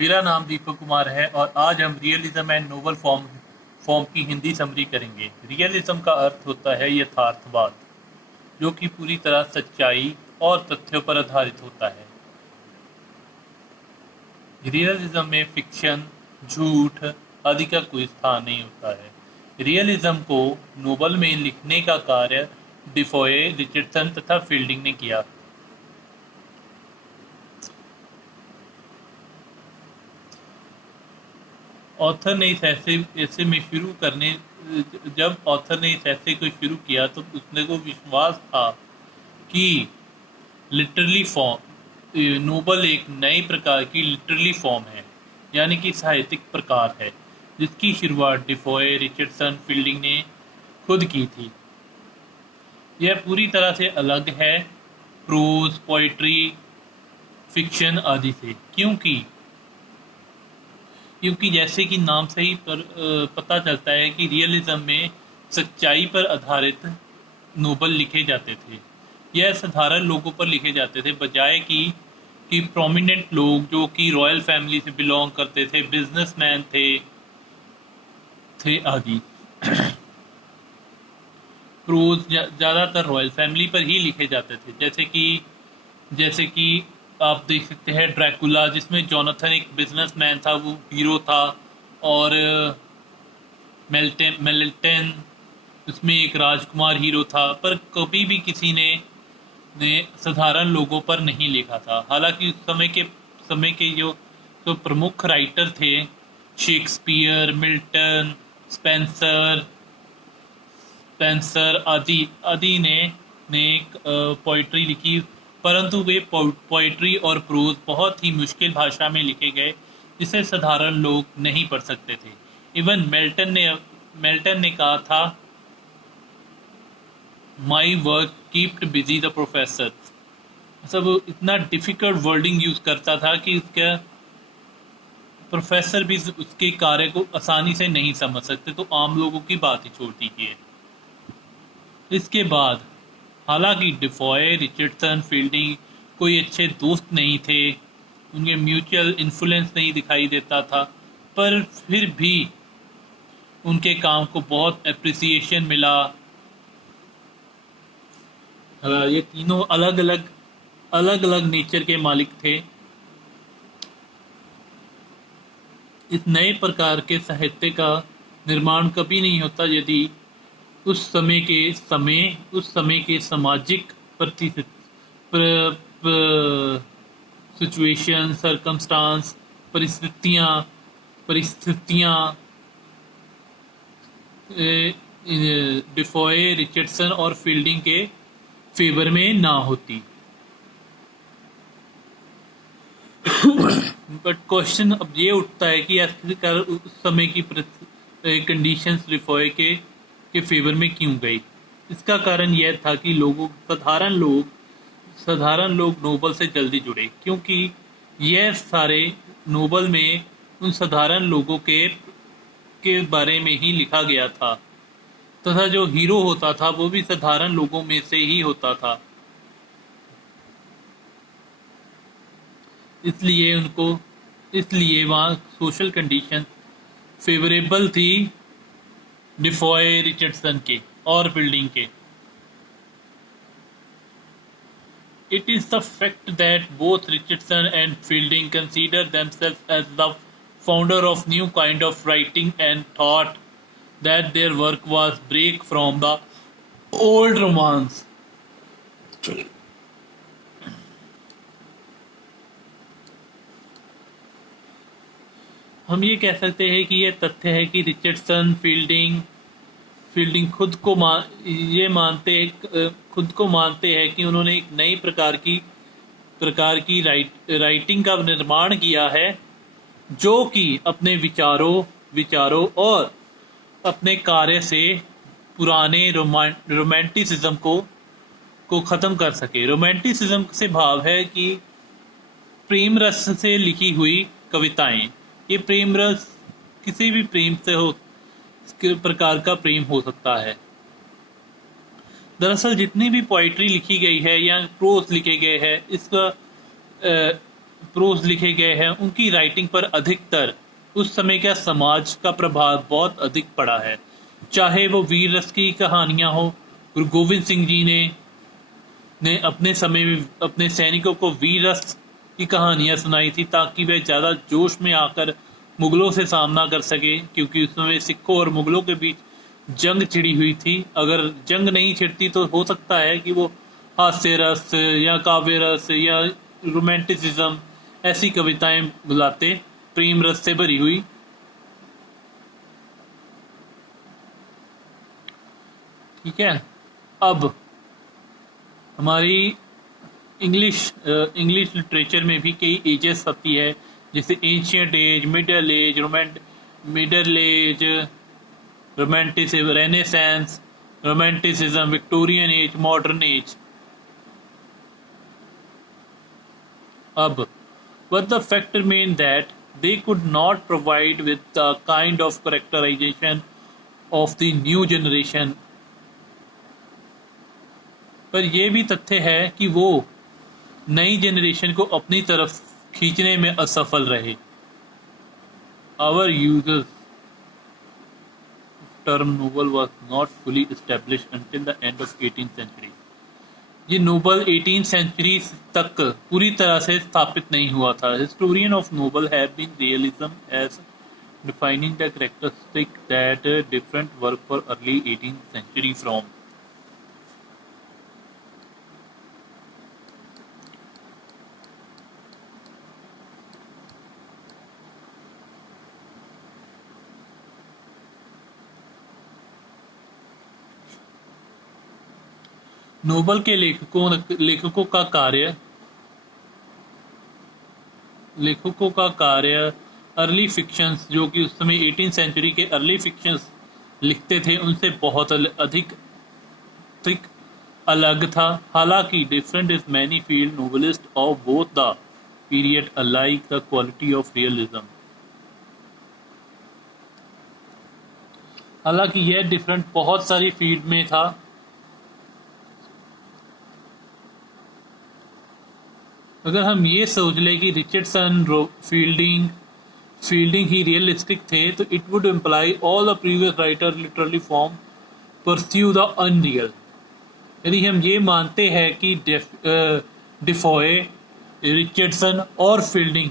मेरा नाम दीपक कुमार है और आज हम रियलिज्म एंड नोवेल फॉर्म की हिंदी समरी करेंगे। रियलिज्म का अर्थ होता है यथार्थवाद, जो कि पूरी तरह सच्चाई और तथ्यों पर आधारित होता है। रियलिज्म में फिक्शन, झूठ आदि का कोई स्थान नहीं होता है। रियलिज्म को नोवेल में लिखने का कार्य डिफोए, रिचर्डसन तथा फील्डिंग ने किया। ऑथर ने इस ऐसे में शुरू करने जब ऑथर ने इस ऐसे को शुरू किया तो उसने को विश्वास था कि लिटरली फॉर्म नोबल एक नई प्रकार की लिटरली फॉर्म है, यानी कि साहित्यिक प्रकार है, जिसकी शुरुआत डिफोए, रिचर्डसन, फील्डिंग ने खुद की थी। यह पूरी तरह से अलग है प्रोज, पोइट्री, फिक्शन आदि से, क्योंकि जैसे कि नाम से ही पता चलता है कि रियलिज्म में सच्चाई पर आधारित नोवेल लिखे जाते थे। यह साधारण लोगों पर लिखे जाते थे, बजाय कि प्रोमिनेंट लोग जो कि रॉयल फैमिली से बिलोंग करते थे, बिजनेसमैन थे आदि। प्रोज ज़्यादातर रॉयल फैमिली पर ही लिखे जाते थे, जैसे कि आप देख सकते हैं ड्रैकुला, जिसमें जोनाथन एक बिजनेसमैन था, वो हीरो था, और मेल्टन उसमें एक राजकुमार हीरो था। पर कभी भी किसी ने साधारण लोगों पर नहीं लिखा था। हालांकि उस समय के जो प्रमुख राइटर थे, शेक्सपियर, मिल्टन, स्पेंसर आदि ने पोइट्री लिखी, परंतु वे पोइट्री और प्रोज बहुत ही मुश्किल भाषा में लिखे गए, जिसे साधारण लोग नहीं पढ़ सकते थे। इवन मेल्टन ने कहा था, my work keeped busy the professor. मतलब इतना डिफिकल्ट वर्डिंग यूज करता था कि उसका प्रोफेसर भी उसके कार्य को आसानी से नहीं समझ सकते, तो आम लोगों की बात ही छोड़ दीजिए। इसके बाद हालांकि डिफॉय, रिचर्डसन, फील्डिंग कोई अच्छे दोस्त नहीं थे, उनके म्यूचुअल इन्फ्लुएंस नहीं दिखाई देता था, पर फिर भी उनके काम को बहुत एप्रिसिएशन मिला। ये तीनों अलग अलग नेचर के मालिक थे। इस नए प्रकार के साहित्य का निर्माण कभी नहीं होता यदि उस समय के सामाजिक सिचुएशन, सरकमस्टांस, परिस्थितियां डिफॉय, रिचर्डसन और फील्डिंग के फेवर में ना होती। बट क्वेश्चन अब ये उठता है कि आखिरकार उस समय की कंडीशंस डिफॉय के फेवर में क्यों गई। इसका कारण यह था कि साधारण लोग नोबल से जल्दी जुड़े, क्योंकि यह सारे नोबल में उन साधारण लोगों के बारे में ही लिखा गया था, तथा जो हीरो होता था वो भी साधारण लोगों में से ही होता था। इसलिए वहाँ सोशल कंडीशन फेवरेबल थी डिफॉय, रिचर्डसन के और फील्डिंग के। It is the fact that both Richardson and Fielding consider themselves as the founder of new kind of writing and thought that their work was break from the old romance. हम ये कह सकते हैं कि यह तथ्य है कि रिचर्डसन, फील्डिंग खुद को मानते हैं कि उन्होंने एक नई प्रकार की राइटिंग का निर्माण किया है, जो कि अपने विचारों और अपने कार्य से पुराने रोमांटिसिज्म को खत्म कर सके। रोमांटिसिज्म से भाव है कि प्रेम रस से लिखी हुई कविताएं। ये प्रेम रस किसी भी प्रेम से प्रकार का प्रेम हो सकता है। दरअसल जितनी भी पोइट्री लिखी गई है या प्रोज लिखे गए हैं, प्रोज लिखे गए हैं उनकी राइटिंग पर अधिकतर उस समय का समाज का प्रभाव बहुत अधिक पड़ा है। चाहे वो वीर रस की कहानियां हो, गुरु गोविंद सिंह जी ने अपने समय में अपने सैनिकों को वीर रस की कहानियां सुनाई थी ताकि वे ज़्यादा जोश में आकर मुगलों से सामना कर सके, क्योंकि उस समय सिखों और मुगलों के बीच जंग छिड़ी हुई थी। अगर जंग नहीं छिड़ती तो हो सकता है कि वो हास्य रस या काव्य रस या रोमांटिसिज्म ऐसी कविताएं बुलाते, प्रेम रस से भरी हुई। ठीक है। अब हमारी इंग्लिश लिटरेचर में भी कई एजेस आती है, जैसे ancient age, middle age, romanticism, renaissance, romanticism, Victorian age, modern age. अब but the fact remained that they could not provide with the kind of characterization of the new generation। पर यह भी तथ्य है कि वो नई जनरेशन को अपनी तरफ खींचने में असफल रहे। Our users term novel was not fully established until the end of 18th century। ये नोबल 18th सेंचुरी तक पूरी तरह से स्थापित नहीं हुआ था। Historian of novel have been realism age defining the characteristic that different work for early 18th century from. Novel के लेखकों का कार्य अर्ली फिक्शंस, जो कि उस समय 18th सेंचुरी के अर्ली फिक्शंस लिखते थे, उनसे बहुत अधिक अलग था। हालांकि different is many field novelist of both the period alike the quality of realism. हालांकि यह डिफरेंट बहुत सारी फील्ड में था। अगर हम ये सोच लें कि रिचर्डसन, फील्डिंग ही रियलिस्टिक थे, तो it would imply all the previous writer literally form pursue the unreal. यदि हम ये मानते हैं कि डिफॉय, रिचर्डसन और फील्डिंग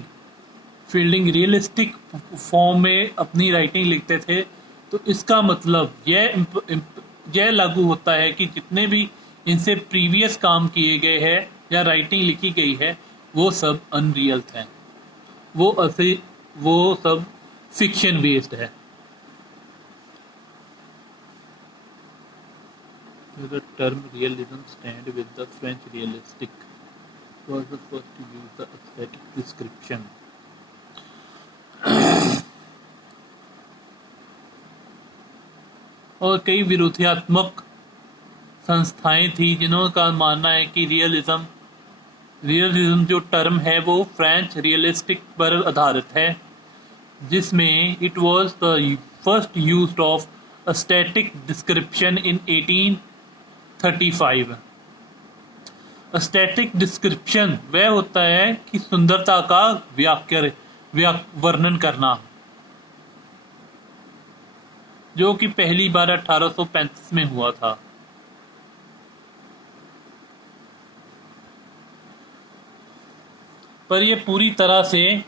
रियलिस्टिक फॉर्म में अपनी राइटिंग लिखते थे, तो इसका मतलब यह लागू होता है कि जितने भी इनसे प्रीवियस काम किए गए हैं या राइटिंग लिखी गई है वो सब अनरियल थे, वो सब फिक्शन बेस्ड है। The term realism stand with the French realistic was the first to use the aesthetic description। और कई विरोधात्मक संस्थाएं थी जिनका मानना है कि रियलिज्म जो टर्म है वो फ्रेंच रियलिस्टिक पर आधारित है, जिसमें it was the first use of aesthetic description in 1835। Aesthetic description वह होता है कि सुंदरता का वर्णन करना, जो कि पहली बार 1835 में हुआ था। पर यह पूरी तरह से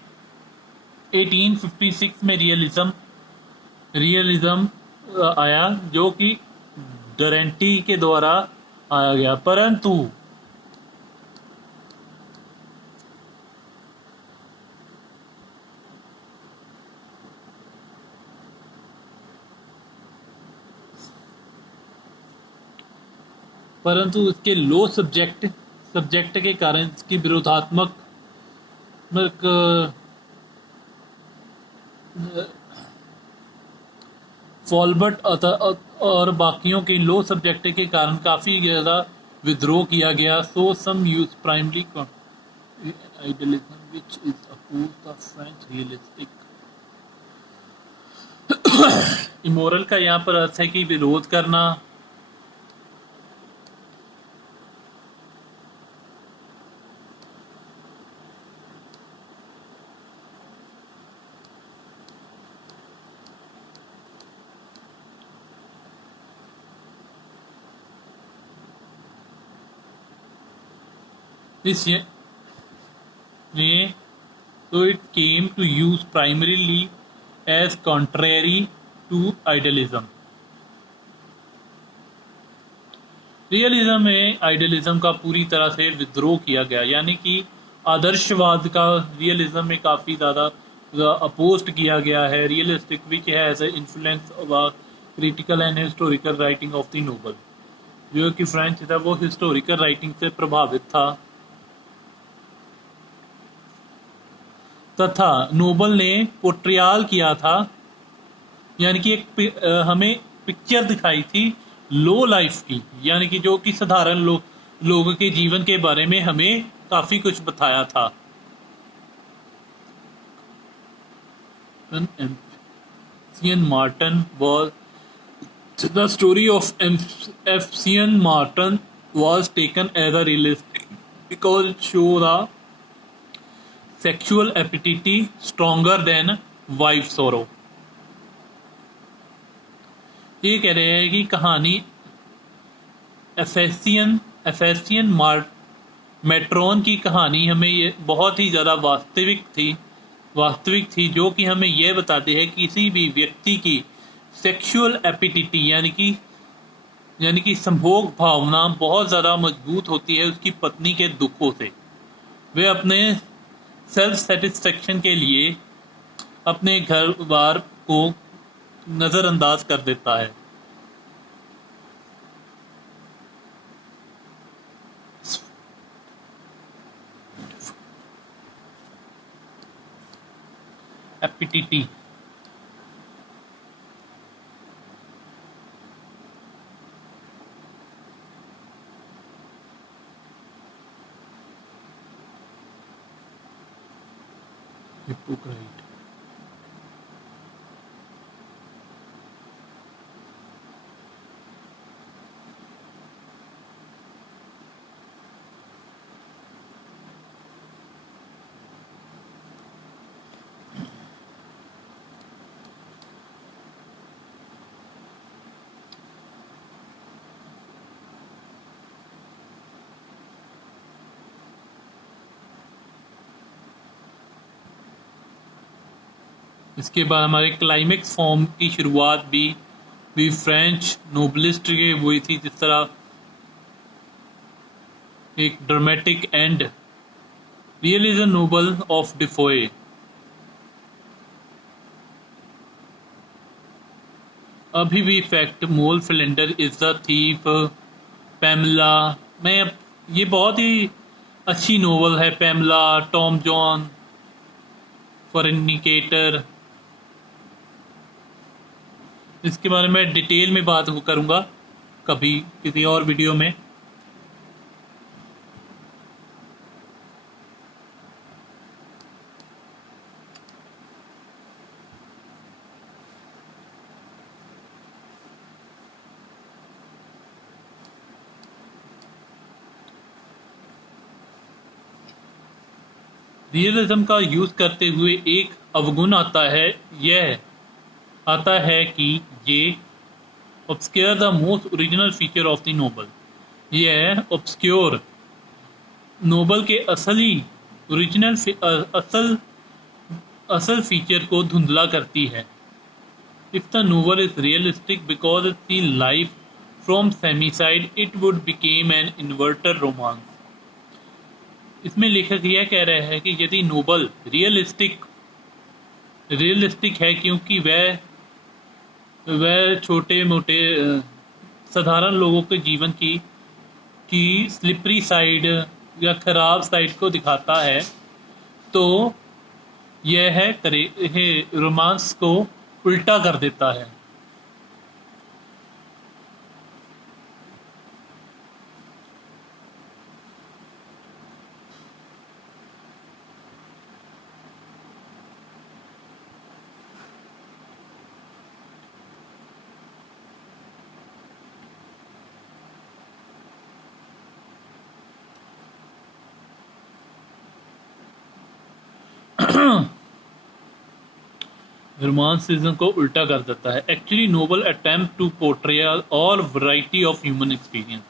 1856 में रियलिज्म आया, जो कि डरेंटी के द्वारा आया गया। परंतु इसके लो सब्जेक्ट के कारण इसकी विरोधात्मक फॉलबर्ट और बाकियों के लो सब्जेक्ट के कारण काफी ज्यादा विद्रोह किया गया। So some use primary idealism which is oppose the French realistic. Immoral का यहाँ पर अर्थ है कि विरोध करना। This year, so it came to use primarily as contrary to idealism. Realism में आइडियलिज्म का पूरी तरह से विद्रोह किया गया, यानी कि आदर्शवाद का रियलिज्म में काफ़ी ज़्यादा अपोस्ट किया गया है. Realistic which has influence critical and historical writing of the novel, जो कि फ्रेंच था वो हिस्टोरिकल राइटिंग से प्रभावित था. तथा नोबल ने पोर्ट्रियाल किया था, यानी कि एक हमें पिक्चर दिखाई थी लो लाइफ की, यानी कि जो कि साधारण लोगों के जीवन के बारे में हमें काफ़ी कुछ बताया था. एम्फिसियन Marton was the story of Ephesian Martin was taken as a realistic because it showed a sexual appetite stronger than wife sorrow. ये कह रहे हैं कि कहानी एफेसियन मेट्रोन की कहानी हमें ये बहुत ही ज़्यादा वास्तविक थी, जो कि हमें यह बताती है कि किसी भी व्यक्ति की सेक्सुअल एपिटिटी यानी कि संभोग भावना बहुत ज़्यादा मजबूत होती है उसकी पत्नी के दुखों से. वे अपने सेल्फ सेटिस्फेक्शन के लिए अपने घर बार को नज़रअंदाज कर देता है. एपिटिटी हिपोक्राइट. इसके बाद हमारे क्लाइमेक्स फॉर्म की शुरुआत भी फ्रेंच नोबलिस्ट की हुई थी, जिस तरह एक dramatic and realism novel of Defoe. अभी भी fact Moll Flanders is the thief, Pamela. ये बहुत ही अच्छी नोवेल है. Pamela, Tom John, fornicator. इसके बारे में डिटेल में बात करूंगा कभी किसी और वीडियो में. रियलिज्म का यूज करते हुए एक अवगुण आता है कि ये obscure the most original feature of the novel. यह ऑब्सक्योर नोबल के असल फीचर को धुंधला करती है. If the novel is realistic because it see life from seamy side, it would become an inverter romance. इसमें लेखक यह कह रहे हैं कि यदि नोबल रियलिस्टिक है क्योंकि वह छोटे मोटे साधारण लोगों के जीवन की स्लिपरी साइड या खराब साइड को दिखाता है, तो यह रोमांस को उल्टा कर देता है. रोमांसिज्म को उल्टा कर देता है. Actually novel attempt to portrayal all variety of human experience.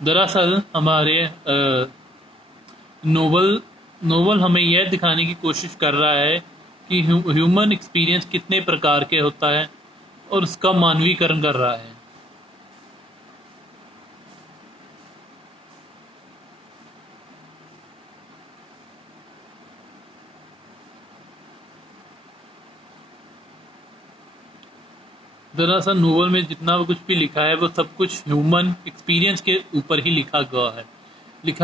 दरअसल हमारे नोवेल नोवेल हमें यह दिखाने की कोशिश कर रहा है कि ह्यूमन एक्सपीरियंस कितने प्रकार के होता है और उसका मानवीकरण कर रहा है। दरअसल नोवेल में जितना कुछ भी लिखा है वो सब कुछ ह्यूमन एक्सपीरियंस के ऊपर ही लिखा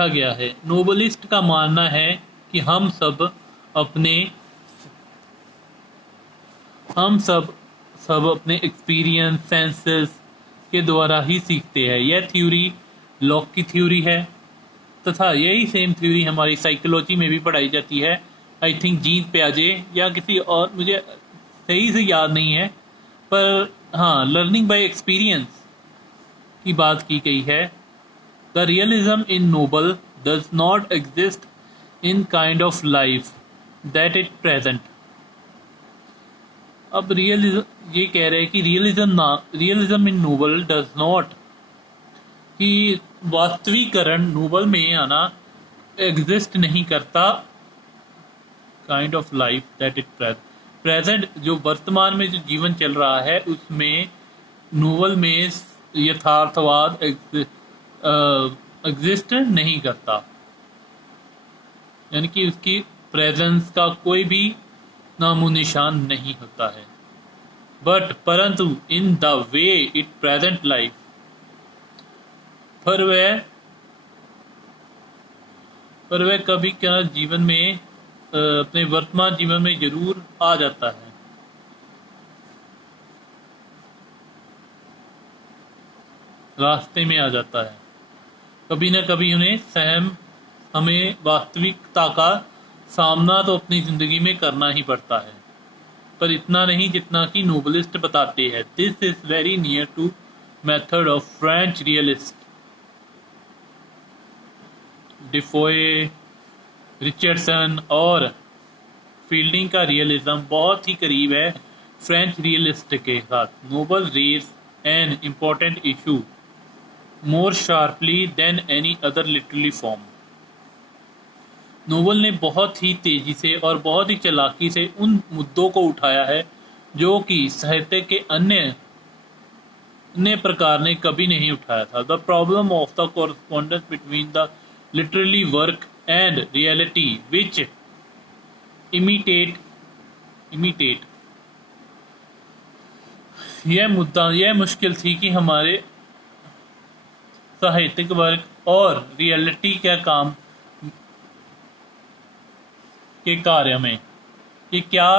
गया है। नोवेलिस्ट का मानना है कि अपने हम सब अपने एक्सपीरियंस सेंसेस के द्वारा ही सीखते हैं। यह थ्योरी लॉक की थ्योरी है तथा यही सेम थ्योरी हमारी साइकोलॉजी में भी पढ़ाई जाती है। आई थिंक जीन प्याजे या किसी और, मुझे सही से याद नहीं है, पर हाँ, लर्निंग बाय एक्सपीरियंस की बात की गई है। The realism in novel does not exist in kind of life that it present. अब रियलिज्म ये कह रहे हैं कि realism in novel does not, कि वास्तविकरण नोबल में आना एग्जिस्ट नहीं करता kind of life that it present, जो वर्तमान में जो जीवन चल रहा है उसमें नोवेल में यथार्थवाद एग्जिस्ट नहीं करता, यानी कि उसकी प्रेजेंस का कोई भी नामो निशान नहीं होता है। परंतु in the way it present life, पर वह कभी क्या जीवन में अपने वर्तमान जीवन में जरूर आ जाता है। रास्ते में आ जाता है, कभी ना कभी हमें वास्तविकता का सामना तो अपनी जिंदगी में करना ही पड़ता है, पर इतना नहीं जितना कि नोबलिस्ट बताते हैं। This is very near to method of French realist Defoe, Richardson और फील्डिंग का रियलिज्म बहुत ही करीब है फ्रेंच रियलिस्ट के साथ। Novel raise an important issue more sharply than any other literary form. Novel ने बहुत ही तेजी से और बहुत ही चालाकी से उन मुद्दों को उठाया है जो कि साहित्य के अन्य प्रकार ने कभी नहीं उठाया था। The problem of the correspondence between the literary work and reality which imitate यह मुश्किल थी कि हमारे साहित्यिक वर्क और रियलिटी के काम के कार्य में कि क्या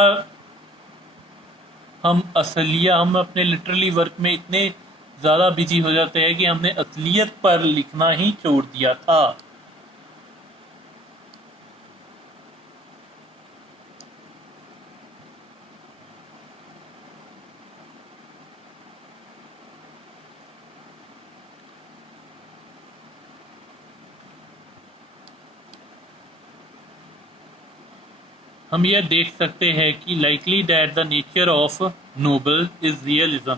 हम अपने लिटरली वर्क में इतने ज़्यादा बिजी हो जाते हैं कि हमने असलियत पर लिखना ही छोड़ दिया था। हम यह देख सकते हैं कि likely that the nature of noble is realism.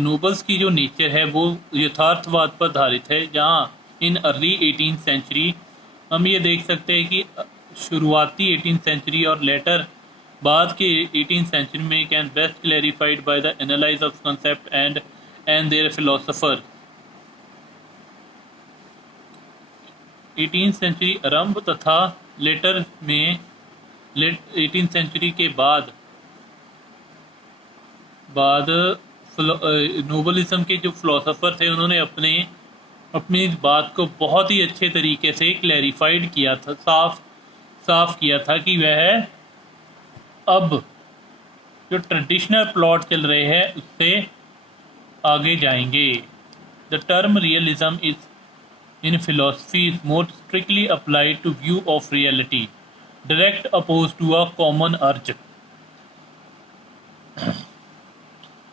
Nobles की जो नेचर है वो यथार्थवाद पर आधारित है। जहाँ इन अर्ली 18th सेंचुरी हम ये देख सकते हैं कि शुरुआती 18th सेंचुरी और लेटर बाद के 18th सेंचुरी में can best clarified by the analyse of concept and their philosopher. 18th century आरंभ तथा लेटर में 18th सेंचुरी के बाद नोबलिज्म के जो फिलोसोफर थे उन्होंने अपनी इस बात को बहुत ही अच्छे तरीके से क्लैरिफाइड किया था, साफ किया था कि वह अब जो ट्रेडिशनल प्लॉट चल रहे हैं उससे आगे जाएंगे। The term realism is in philosophy is more strictly applied to view of reality, direct opposed to a common urge.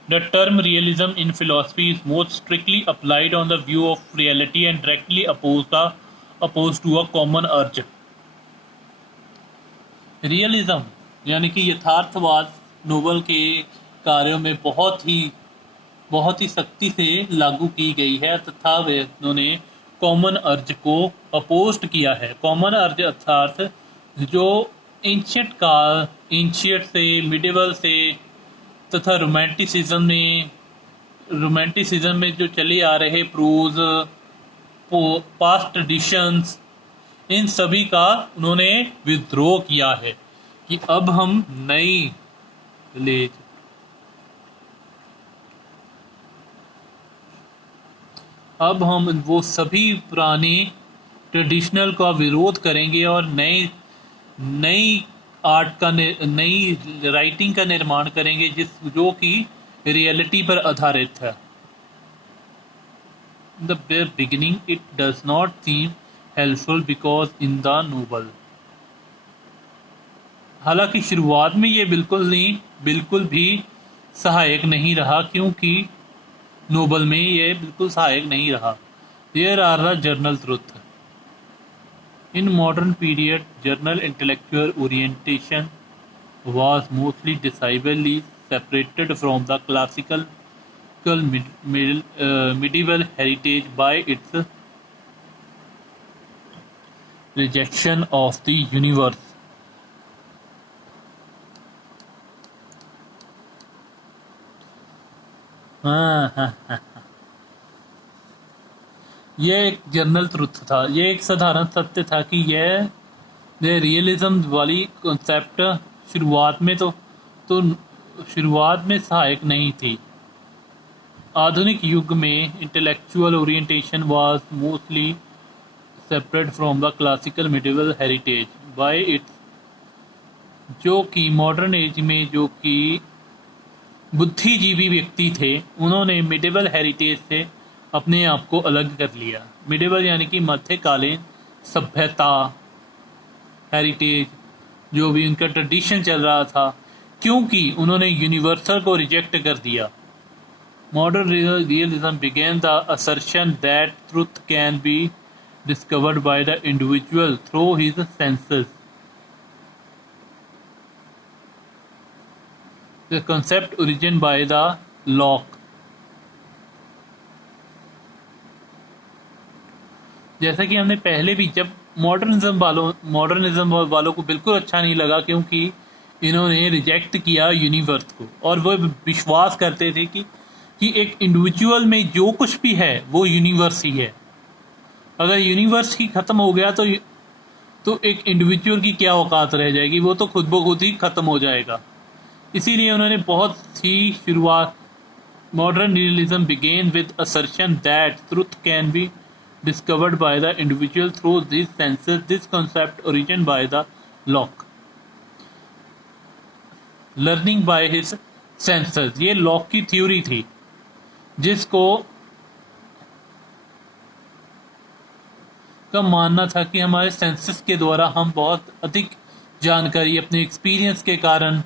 The term realism in philosophy is more strictly applied on the view of reality and directly opposed to a common urge. Realism यानी कि यथार्थवाद Nobel के कार्यों में बहुत ही बहुत ही सख्ती से लागू की गई है तथा वे उन्होंने कॉमन अर्ज को अपोस्ट किया है। कॉमन अर्ज अर्थात जो एंशियट से, मिडिवल से तथा रोमांटिसिज्म में जो चले आ रहे प्रोज, पास्ट ट्रेडिशंस, इन सभी का उन्होंने विद्रोह किया है कि अब हम नई ले अब हम वो सभी पुराने ट्रेडिशनल का विरोध करेंगे और नई नई नई राइटिंग का निर्माण करेंगे जो कि रियलिटी पर आधारित है। In the bare beginning, it does not seem helpful because in the novel. हालांकि शुरुआत में ये बिल्कुल भी सहायक नहीं रहा, क्योंकि नोबल में ये बिल्कुल सहायक नहीं रहा। There are the journal truth. In modern period, journal intellectual orientation was mostly decisively separated from the classical medieval heritage by its rejection of the universe. यह एक जनरल ट्रुथ था, यह एक साधारण सत्य था कि यह रियलिज्म वाली कॉन्सेप्ट शुरुआत में सहायक नहीं थी। आधुनिक युग में intellectual orientation was mostly separate from the classical medieval heritage bye it's, जो कि मॉडर्न एज में जो कि बुद्धिजीवी व्यक्ति थे उन्होंने मिडिवल हेरिटेज से अपने आप को अलग कर लिया। मिडिवल यानी कि मध्यकालीन सभ्यता, हेरिटेज जो भी उनका ट्रेडिशन चल रहा था, क्योंकि उन्होंने यूनिवर्सल को रिजेक्ट कर दिया। Modern realism began the assertion that truth can be discovered by the individual through his senses. The concept originated by the Locke. जैसा कि हमने पहले भी, जब मॉडर्निज्म वालों को बिल्कुल अच्छा नहीं लगा, क्योंकि इन्होंने रिजेक्ट किया यूनिवर्स को, और वो विश्वास करते थे कि एक इंडिविजुअल में जो कुछ भी है वो यूनिवर्स ही है। अगर यूनिवर्स ही खत्म हो गया तो एक इंडिविजुअल की क्या औकात रह जाएगी, वो तो खुद ब खुद ही खत्म हो जाएगा। इसीलिए उन्होंने बहुत ही शुरुआत, modern realism begin with assertion that truth can be discovered by the individual through this senses. This concept origin by the Locke, learning by his senses. ये लॉक की थ्योरी थी जिसको का मानना था कि हमारे सेंसेस के द्वारा हम बहुत अधिक जानकारी अपने एक्सपीरियंस के कारण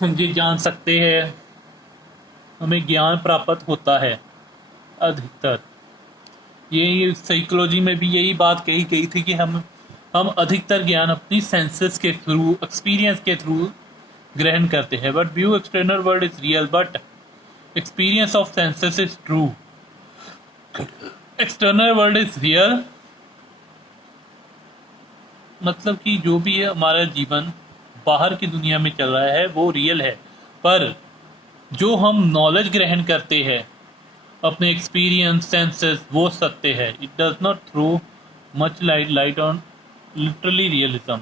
हम ये जान सकते हैं, हमें ज्ञान प्राप्त होता है अधिकतर। ये साइकोलॉजी में भी यही बात कही गई थी कि हम अधिकतर ज्ञान अपनी सेंसेस के थ्रू, एक्सपीरियंस के थ्रू ग्रहण करते हैं। But view external world is real but experience of senses is true. External world is real, मतलब कि जो भी है हमारा जीवन बाहर की दुनिया में चल रहा है वो रियल है, पर जो हम नॉलेज ग्रहण करते हैं अपने एक्सपीरियंस, सेंसेस, वो सत्य है। It does not throw much light on literally realism.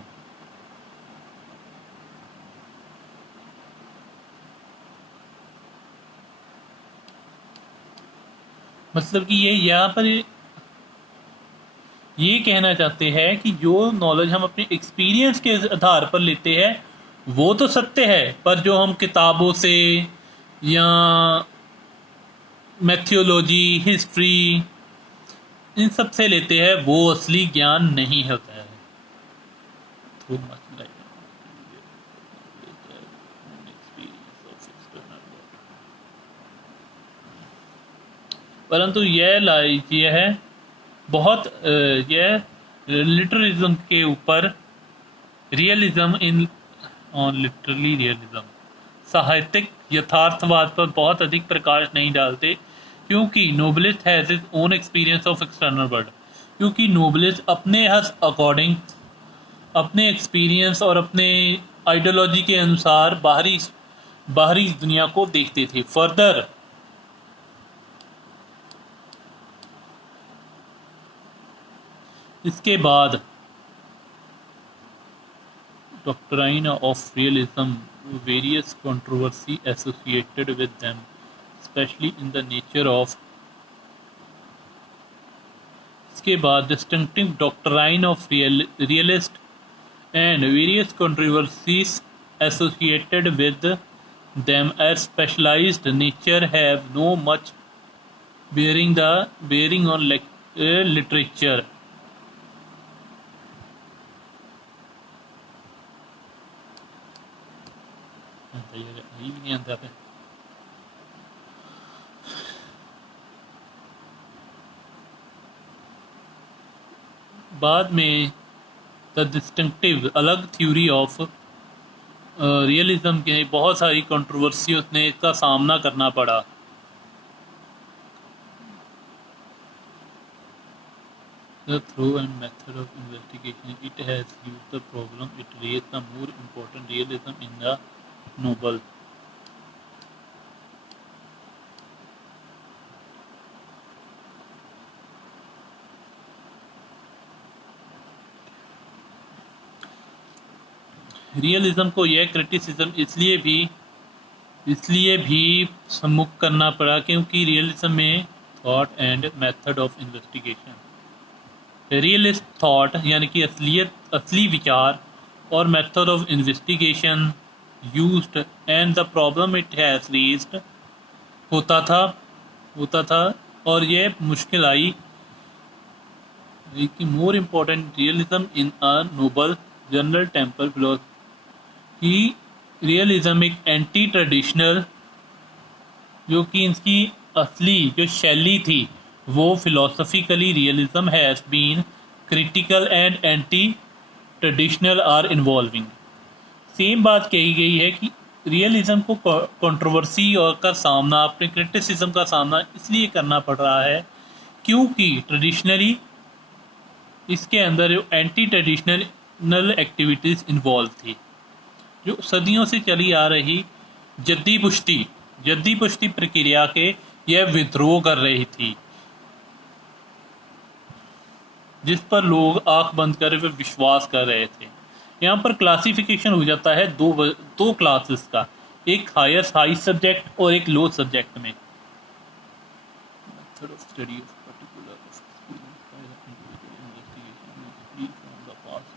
मतलब कि ये यहाँ पर ये कहना चाहते हैं कि जो नॉलेज हम अपने एक्सपीरियंस के आधार पर लेते हैं वो तो सत्य है, पर जो हम किताबों से या मैथियोलॉजी, हिस्ट्री, इन सब से लेते हैं वो असली ज्ञान नहीं होता है। परंतु यह है बहुत यह लिटरलिज्म के ऊपर, realism in on literally realism, साहित्यिक यथार्थवाद पर बहुत अधिक प्रकाश नहीं डालते, क्योंकि novelist has his own experience of external world. क्योंकि नोबलिस्ट अपने हस अकॉर्डिंग, अपने एक्सपीरियंस और अपने आइडियोलॉजी के अनुसार बाहरी बाहरी दुनिया को देखते थे। फर्दर इसके बाद doctrine of realism, various controversy associated with them, especially in the nature of इसके बाद distinctive doctrine of realist and various controversies associated with them as specialized nature have no much bearing on literature. यही भी नहीं आता पे। बाद में the distinctive अलग थ्योरी ऑफ रियलिज्म के बहुत सारी कंट्रोवर्सी उसने इसका सामना करना पड़ा। The through and method of investigation it has used the problem it raised the more important realism in the novel. Realism को यह क्रिटिसिज्म इसलिए भी सम्मुख करना पड़ा क्योंकि रियलिज्म में thought and method of investigation, realist thought यानी कि असली विचार और method of investigation used and the problem it has raised होता था और यह मुश्किल आई कि more important realism in a novel general temple philosophy कि रियलिज्म एक एंटी ट्रेडिशनल, जो कि इसकी असली जो शैली थी वो philosophically realism has been critical and anti traditional are involving. Same बात कही गई है कि रियलिज्म को कंट्रोवर्सी और का सामना, अपने क्रिटिसिज्म का सामना इसलिए करना पड़ रहा है क्योंकि ट्रेडिशनली इसके अंदर जो एंटी ट्रेडिशनल एक्टिविटीज़ इन्वॉल्व थी, जो सदियों से चली आ रही जद्दी पुश्ती प्रक्रिया के यह विद्रोह कर रही थी, जिस पर लोग आंख बंद कर विश्वास कर रहे थे। यहाँ पर क्लासिफिकेशन हो जाता है दो क्लासेस का, एक हाई सब्जेक्ट और एक लो सब्जेक्ट में। Method of study of particular experience by the individual investigation is free from the past.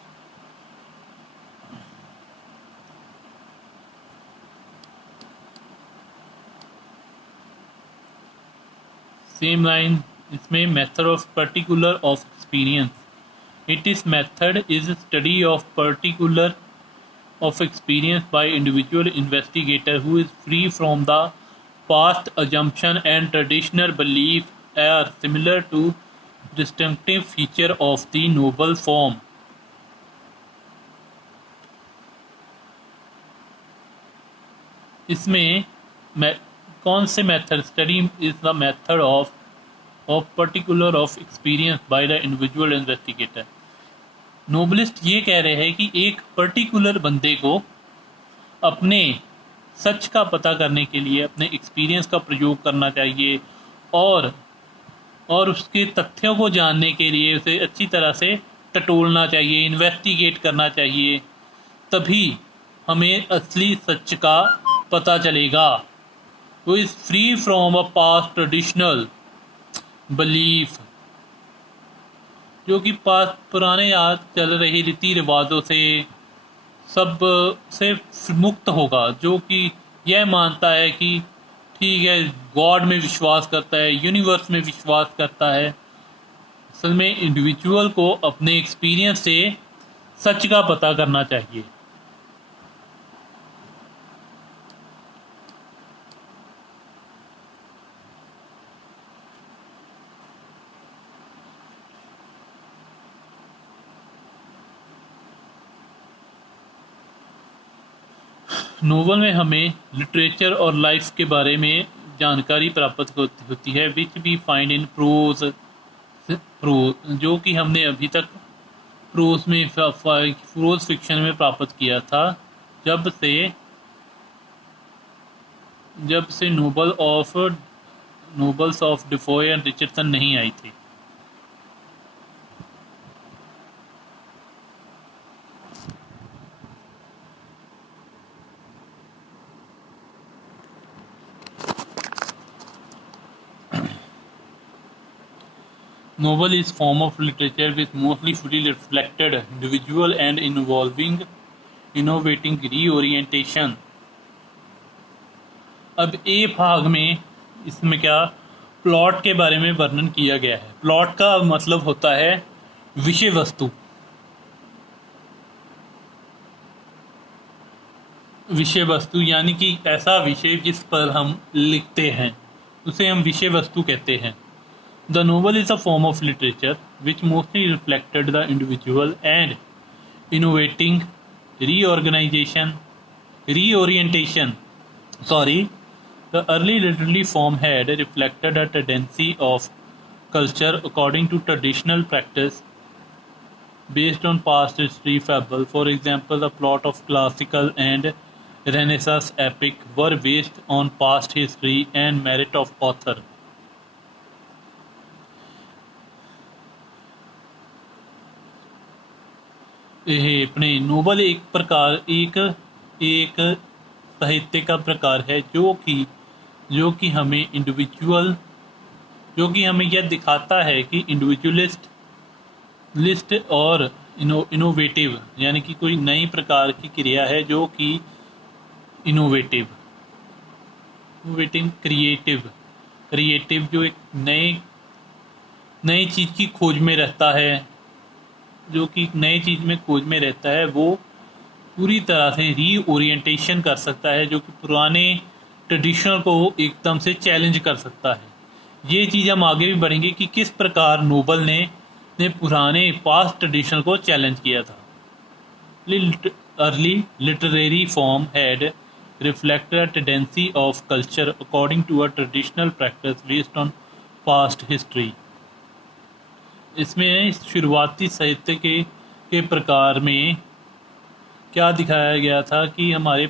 Same line इसमें method of particular of experience, it is method is study of particular of experience by individual investigator who is free from the past assumption and traditional belief are similar to distinctive feature of the novel form. इसमें कौन से method, study is the method of particular of experience by the individual investigator. Novelist ये कह रहे हैं कि एक particular बंदे को अपने सच का पता करने के लिए अपने एक्सपीरियंस का प्रयोग करना चाहिए और उसके तथ्यों को जानने के लिए उसे अच्छी तरह से टटोलना चाहिए, इन्वेस्टिगेट करना चाहिए, तभी हमें असली सच का पता चलेगा। वो is free from a past traditional belief, जो कि पुराने याद चल रही रीति रिवाजों से सब से मुक्त होगा, जो कि यह मानता है कि ठीक है, गॉड में विश्वास करता है, यूनिवर्स में विश्वास करता है। असल में इंडिविजुअल को अपने एक्सपीरियंस से सच का पता करना चाहिए। नोवेल में हमें लिटरेचर और लाइफ के बारे में जानकारी प्राप्त होती है, which we find in prose जो कि हमने अभी तक प्रोज फिक्शन में प्राप्त किया था, जब से nobles of Defoe and Richardson नहीं आई थी। Novel is form of literature which mostly fully reflected individual and innovating reorientation। अब ए भाग में इसमें क्या प्लॉट के बारे में वर्णन किया गया है। प्लॉट का मतलब होता है विषय वस्तु। विषय वस्तु यानी कि ऐसा विषय जिस पर हम लिखते हैं उसे हम विषय वस्तु कहते हैं। The novel is a form of literature which mostly reflected the individual and innovating reorientation. The early literary form had reflected a tendency of culture according to traditional practice based on past history fable. For example, the plot of classical and Renaissance epic were based on past history and merit of author. यह अपने novel एक साहित्य का प्रकार है जो कि हमें यह दिखाता है कि इंडिविजुअलिस्ट और इनोवेटिव यानी कि कोई नई प्रकार की क्रिया है जो कि इनोवेटिव क्रिएटिव जो एक नई चीज़ की खोज में रहता है, जो कि नई चीज़ में खोज में रहता है, वो पूरी तरह से रीओरिएंटेशन कर सकता है, जो कि पुराने ट्रेडिशनल को एकदम से चैलेंज कर सकता है। ये चीज़ हम आगे भी बढ़ेंगे कि किस प्रकार नोबल ने पुराने पास्ट ट्रेडिशनल को चैलेंज किया था। Early literary form had reflected a tendency of culture according to a traditional practice based on past history। इसमें शुरुआती साहित्य के प्रकार में क्या दिखाया गया था कि हमारे